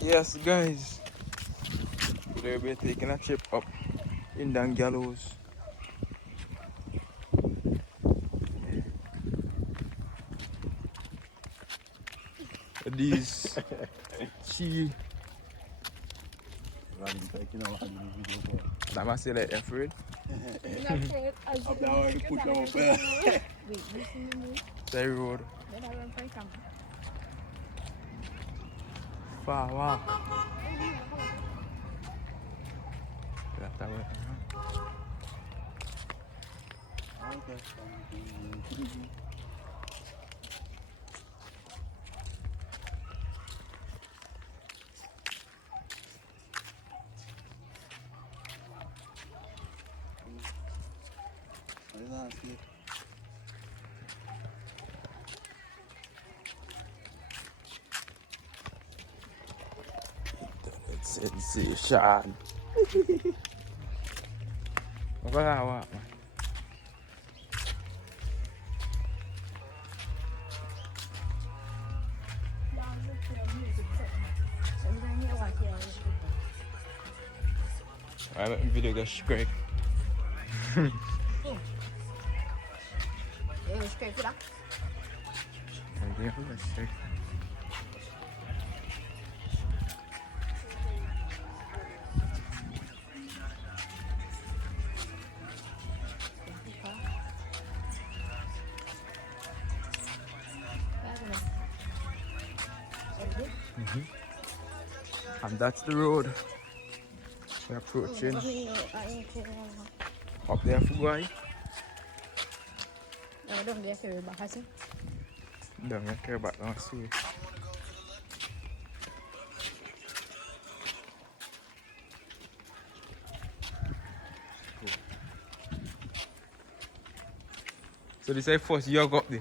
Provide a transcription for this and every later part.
Yes, guys. Today we're taking a trip up in the gallows. These she that must say like afraid. The road. Far walk. Sensation. What that walk, man? I make video get scrape. Scrape it up. And that's the road. We're approaching up there for guy. Don't get carried back, I see. Don't care about that. See. So this is first you got there.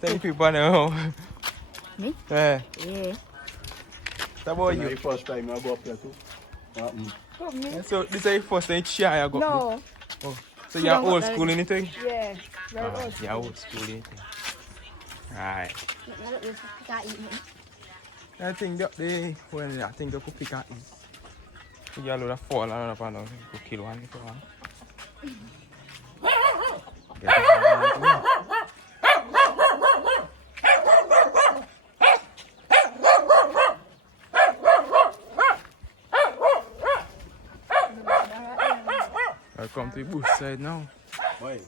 Tell people now. Me? Yeah. Yeah. What about you? The first time I go up there too. Yeah, so this is first time chair you got No. there? Oh. So you're old school in it? Yeah. Very old. You're old school in it. Alright. I think that they when I think they could pick and eat. You have a fall and up and go kill one little one. I come to the bush side now. Why? It's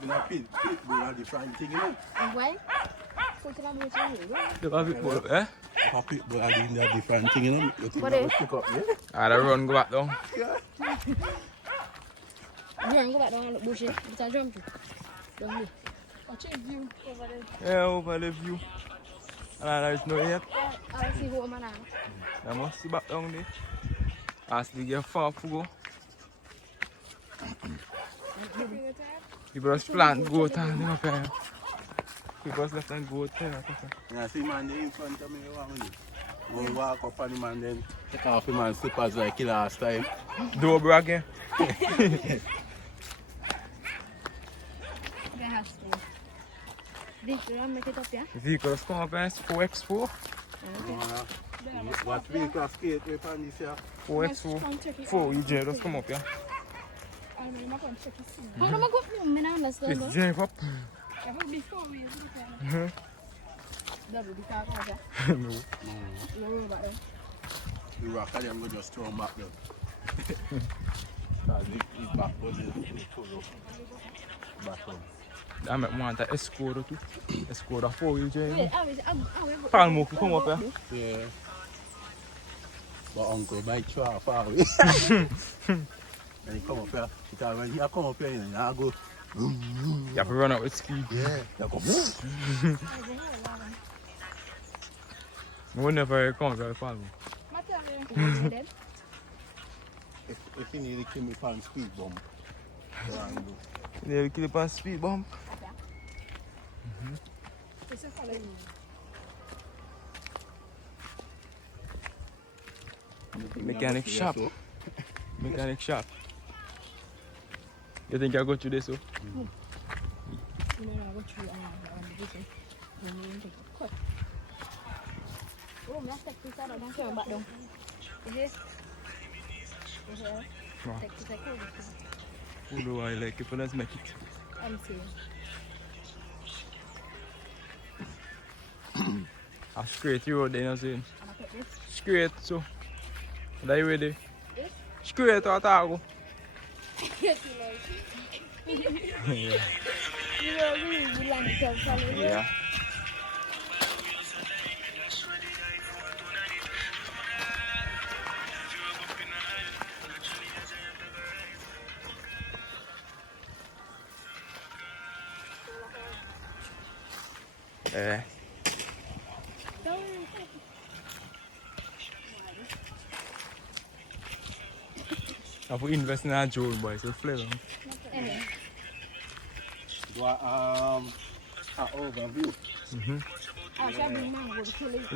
been a pit bull a different thing, you know? Why? The rabbit bull, eh? A pit bull a doing a different thing, you know? You think What that is? will pick up, yeah? I'll run go back down. Yeah. Yeah, go back down the bush. It's a jump. Don't leave. Watch your view over there. Yeah, over the view. And there's no yet. I'll see who I'm now. I must see back down there. As they get far to go. People just plant goat and up here. People just left and goat there. And I see man there in front of me, you want me? Go walk up on him and then take off him and slippers like he last time. Do again. Vehicle, make it up, yeah? Vehicles come up and 4x4. What vehicle skate we on this here? 4x4. 4 EJ just come up here. How do I go from me now? Let's go. Let's drive up. I hope before we double the car, No. no worry about it. The rock and I'm going to just throw him back there. Because his back was back home. I might want an Escoda too. Escoda 4 EJ. Wait, Palmo can come up here. Yeah. But uncle might try far away. And he come up here. Because when he come up here, you go. You have to run out with speed. Yeah. You go. Whenever he comes, I'll follow. If you need to kill me on speed bump, you need to kill it on speed bump. Mechanic shop. Mechanic shop. You think I go through this? So? Ô, mẹ tạch tí sao đó đang chờ bạn đồng. Thế. Tạch tí sao cô được. Who do I like if let's make it? Em xí. A straight road then, you see? Ana pet this. Straight, so. Are you ready? This. Straight or tago? Yes, you like. You really like to tell me. Yeah. I put invest in a drone, boy, so flavor. Do an overview.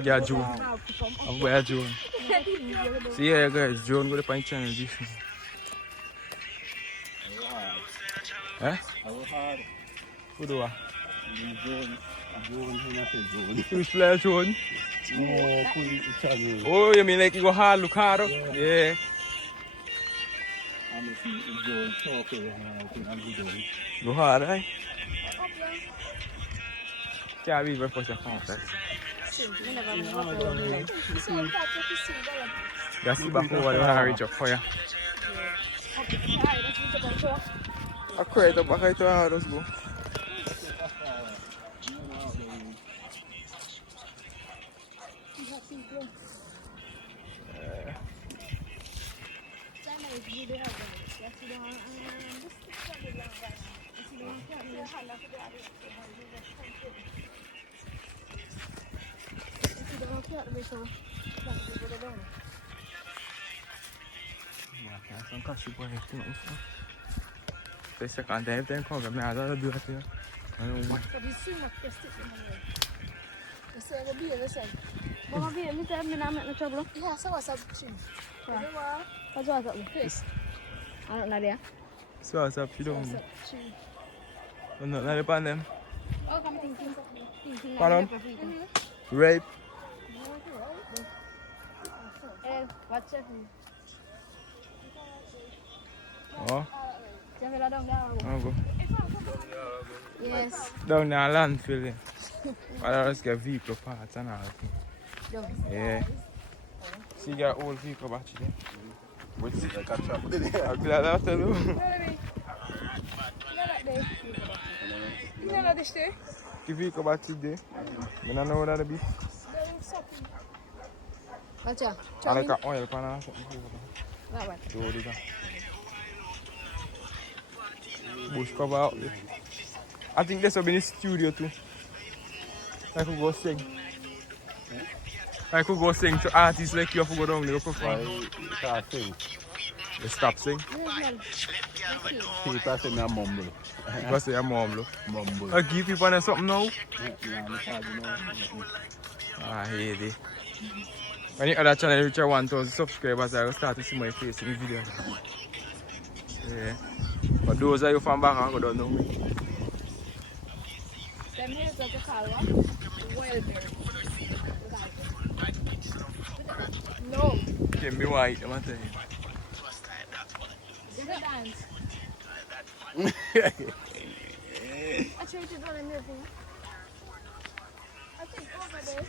Yeah, drone. I'm wear drone. See here, guys, drone go to find channel this. Eh? I was hard. Who do I? Drone, drone. You fly drone? No, put it channel. Oh, you mean like you go hard, look hard? Yeah. I'm a drone talking and video. Go hard, right? Can't be very first account, right? Just see back over there and reach up for you. I cried up back into the house, bro. Some cashew boy, the second time they come, I don't do it here. I don't want. Mama biar ni tak minat nak coba belum? Ya, saya wasap sini. Kau jual tak belum? Yes. Anak Nadia. So what's up, you don't? Not the pan them. Oh, kamu thinking. Pardon? Rape. Watch it. Oh. Jangan ladang dah. I'll go. Yes. Down there landfill. I'll just get vehicle parts and all. Yeah. See, you got old vehicle battery there. What's it? I'm glad I tell you. The vehicle battery there. I don't know what that'll be. Baca. I like an oil pan or something. Bawa. Do it. Bush cover out there. I think this will be in the studio too. I could go sing. I could go sing to artists like you have to go down there perform. They stop sing. People say me mumble. Because they are mumble. Mumble. I give people something now. I hate it. When the other channel reach 1,000 subscribers, I will start to see my face in the video. Yeah. But those are you from back, I don't know me. Them here is like a calwa. Welder. No. Can be white, I'm telling you. Just dance. Actually, it's not in there. I think over there.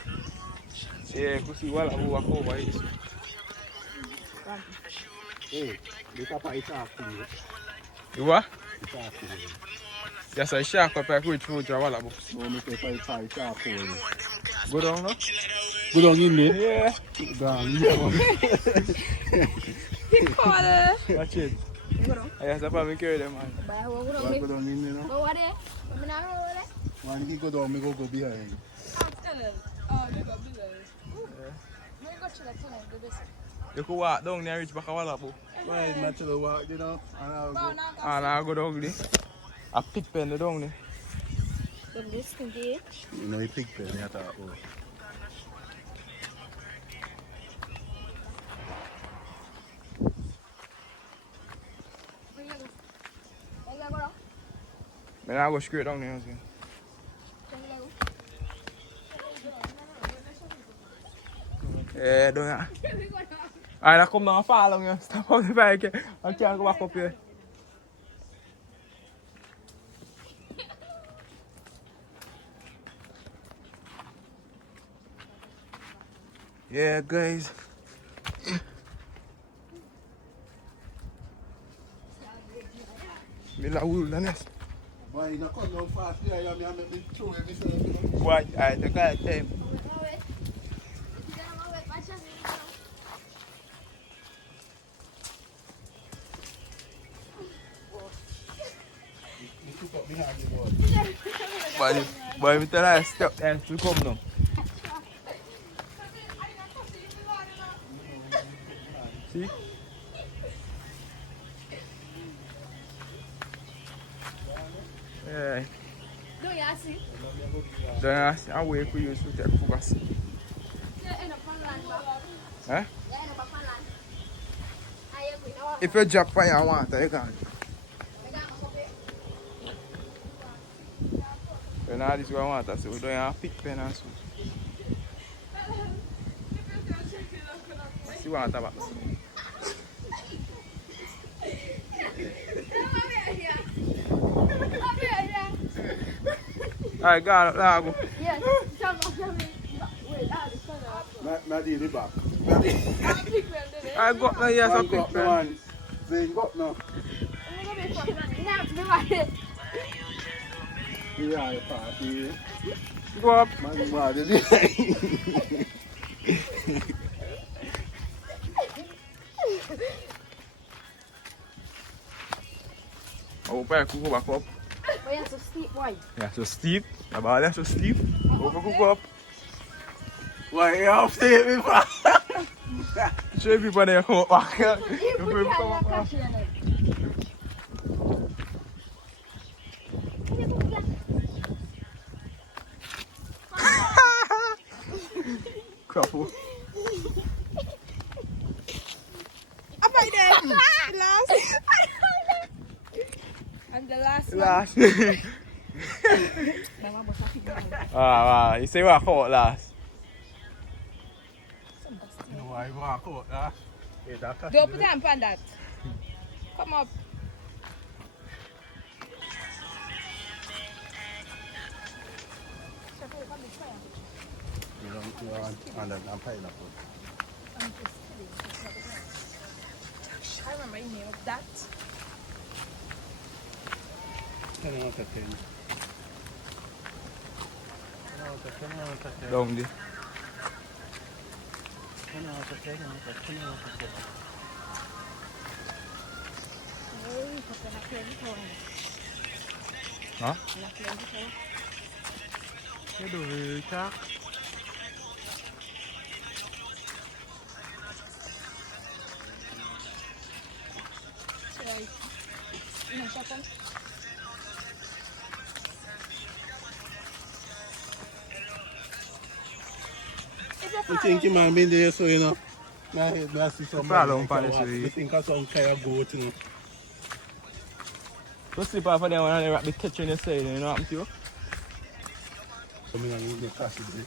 Yeah, because you walk over it. Hey, look up at it. You what? It's after you. Yes, I shark up like which food you want. No, me say it's after you. Go down now? Go down in there? Yeah. Down. Watch it. I have to probably carry them, man. Go down in there now. One you go down, me go behind. You could walk down there and reach back a wall. Why not to walk, you know? And I'll go down there. A pig pen down there. You know, you pig pen, you thought, oh. Then I'll go straight down there. Yeah, don't ya? Alright, I come down and fall on you. Stop on the bike. I can't go back up here. Yeah, guys. Middle of wilderness. Why you not come down fast here? You have me throw everything. Why? I take our time. You took up behind the board. Boy, me tell her stop there to come now. See? Yeah. Don't you see? Then I wait for you to take focus. Huh? If you drop for your water, you can. You know this is what I want, so we don't have a pick pen and so. See what I want. Alright, go on, now go. Yes, tell me. Wait, Not the back. I got no yes, I One pick got pen. one. They got no. Yeah, you party. Go up. Man, bad, is it? Oh, back, go back up. But you're so steep, why? Yeah, so steep. The ball is so steep. Go up. Why you have to hit me fast? Show people there come up back. You put your hand in catch it. Crapple. Up right there. Last. I'm the last one. Last. Wow, you say what caught last? You know why you walk out, huh? Hey, that catch Don't it, put your hand on that. Come up. You don't want under and pineapple. I remember you knew that. 10 out of 10. 10 out of 10, 10 out of 10. Down there. 10 out of 10, 10 out of 10. Huh? You do it, Jack. You think you man been there so you know? My head I see somebody Follow like him, that. honestly. You think of some kind of goat, you know? Go sleep off of them when they wrap the kitchen inside, you know what I'm saying? So me need the cash today.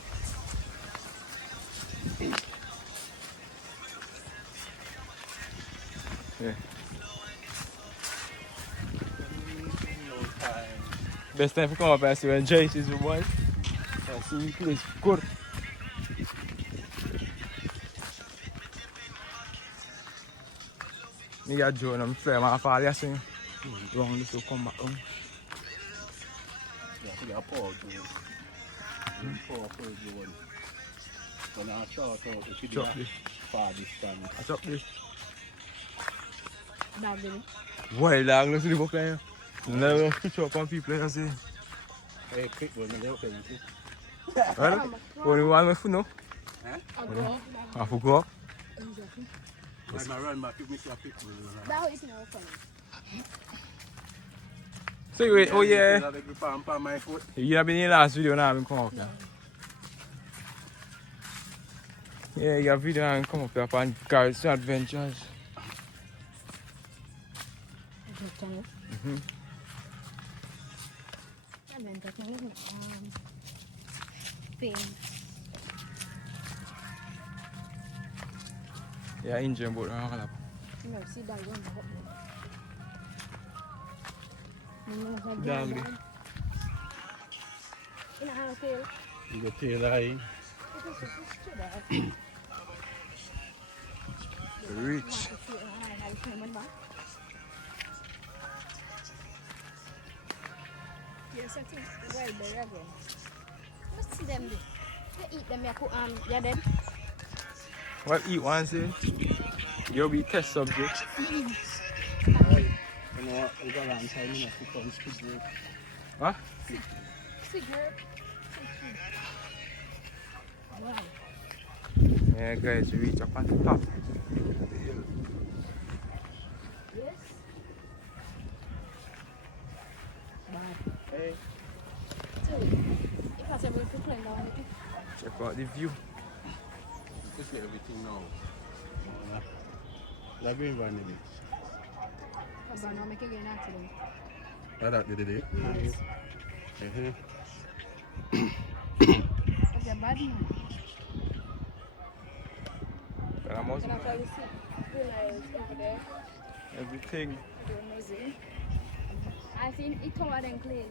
Yeah. Best time to come up and see when Joyce is with boys. And see the place good. Me got Joe and I'm fair, man. I fall yesterday. Wrong, this will come back home. Yeah, so they are poor to you. Poor for the one. When I short out, it should be Chop this. far distance. I chop this. Dog, baby. Boy, dog, let's see the book here. Never switch up on people, I say. Hey, quick one, they'll tell you. Well, only one way for now. I forgot. When I run back, if me see a quick one. That way you know funny. So you wait, oh yeah. My foot. You have been in the last video now, I've come up here. Yeah, you have video and come up here on Garrett's Adventures. Yeah, engine boat and all that. You know, see that one up there. Damn it. In a hand tail. You get tail eye. It is just straight there. Rich. Yes, I think it's well there again. Let's see them do. They eat them, yeah, them. What eat one say? You'll be test subject. You know what? We got on time enough to come speak with. Huh? Cigarette. Wow. Yeah, guys, we reach up on the top. Yes. Wow. Hey. So, if I say we're playing down it. Check out the view. You see everything now. La green van in it. Because I know make again accident. That did it. Yes. It's a bad man. But I must Can I tell you see? The lions over there. everything. They're amazing. I think it covered them clearly.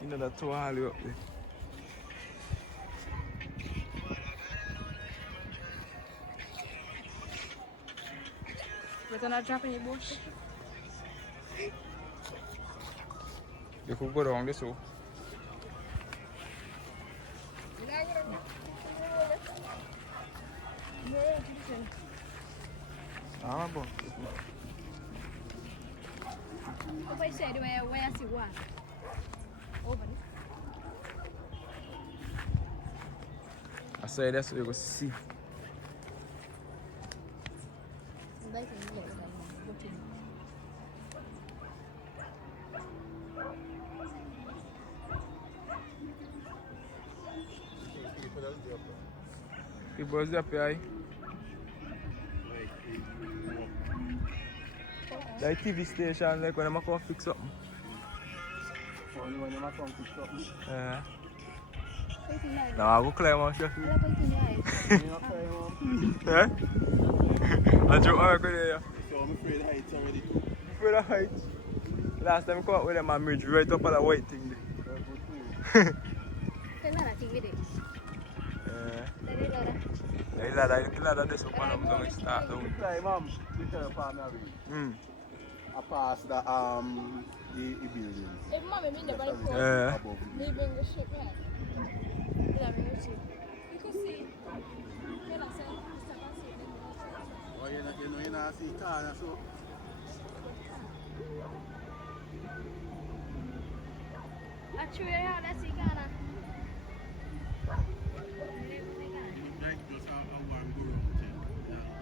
You know that two alley up there. But I'm not dropping the bush. You could go down this way. Ah, bon. What I said, where I see one. Over there. I say that's what you go see. People is up here. Like TV station, like when I'm come fix something. Only when you come to something. Yeah. No, I go climb on Sheffield. Yeah? I joke out there. So I'm afraid of heights already. Afraid of heights. Last time I come out with them, I made right up on that white thing there. Yeah, ladder this up and I'm going to start down. Like, mom, you tell your partner, I passed the building. If mommy mean the right phone, Yeah. they bring the ship here. They bring the ship. You can see. Oh, you know, see car, so. Actually, yeah, let's see, Ghana.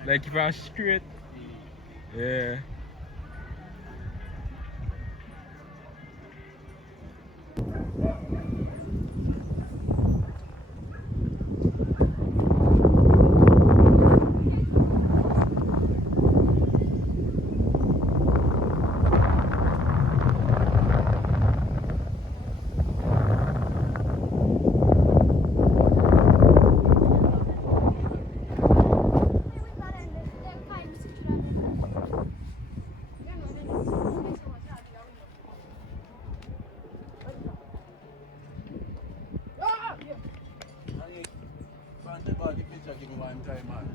Like if I'm straight. Yeah. Give me one time, man.